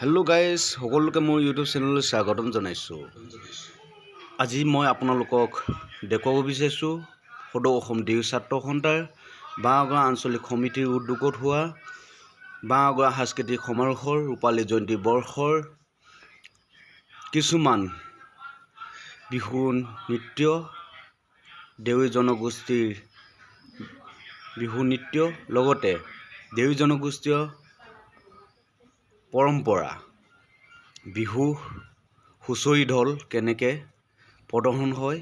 Hello' guys সকলোকে মোৰ YouTube চেনেললৈ স্বাগতম জনাইছোঁ। আজি মই আপোনালোকক দেখুৱাব বিচাৰিছোঁ সদৌ অসম ডিউ ছাত্ৰ সন্থাৰ বাঁহগৰা আঞ্চলিক সমিতিৰ উদ্যোগত হোৱা বাঁহগৰা সাংস্কৃতিক সমাৰোহৰ ৰূপালী জয়ন্তী বৰ্ষৰ কিছুমান বিহু নৃত্য, দেউৰী জনগোষ্ঠীৰ বিহু নৃত্য লগতে দেউৰী জনগোষ্ঠীয় পৰম্পৰা বিহু হুঁচৰি ঢল কেনেকৈ প্ৰদৰ্শন হয়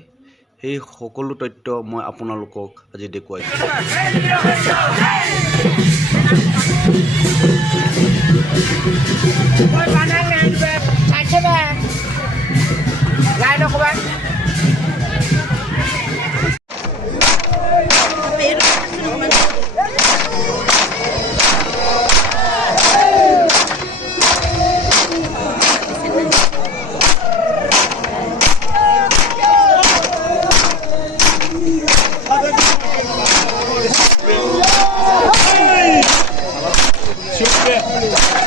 সেই সকলো তথ্য মই আপোনালোকক আজি দেখুৱাইছোঁ। Super!